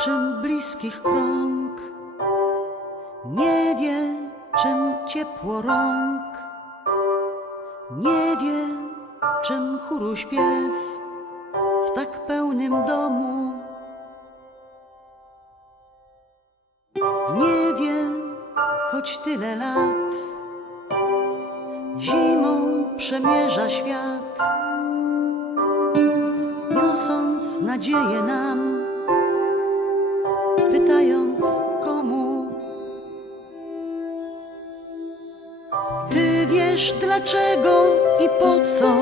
czym bliskich krąg, nie wie, czym ciepło rąk, nie wie, czym chóru śpiew w tak pełnym domu. Nie wie, choć tyle lat, zimą przemierza świat, niosąc nadzieję nam, wiesz dlaczego i po co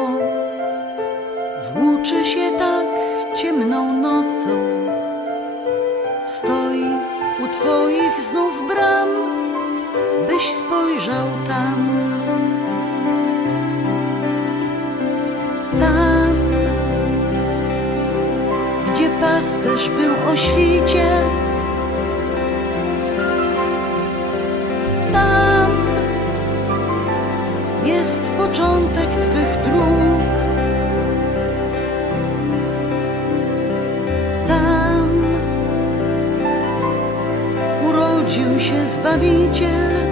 włóczy się tak ciemną nocą. Stoi u twoich znów bram, byś spojrzał tam. Tam, gdzie pasterz był o świcie. Jest początek twych dróg. Tam urodził się Zbawiciel.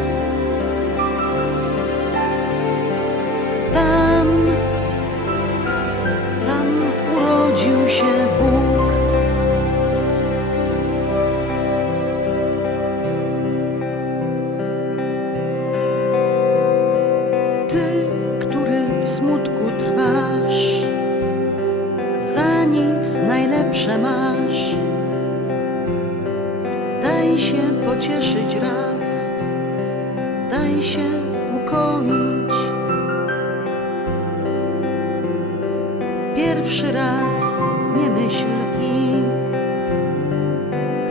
Smutku trwasz, za nic najlepsze masz. Daj się pocieszyć raz, daj się ukoić. Pierwszy raz nie myśl i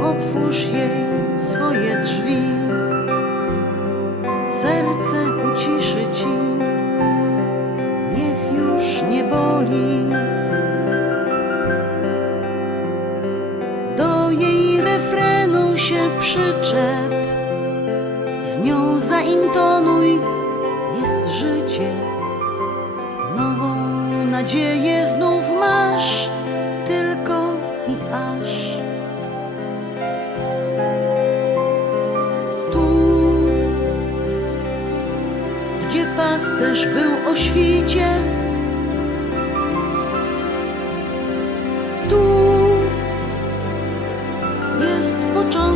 otwórz jej swoje drzwi. Się przyczep, z nią zaintonuj, jest życie. Nową nadzieję znów masz, tylko i aż. Tu, gdzie pasterz był o świcie,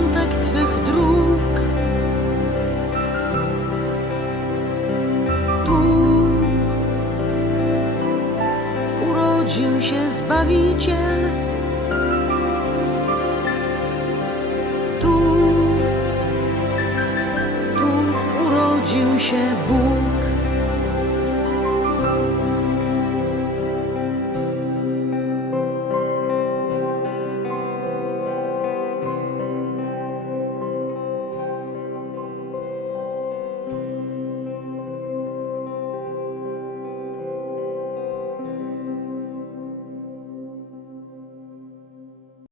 początek twych dróg. Tu urodził się Zbawiciel. Tu, tu urodził się Bóg.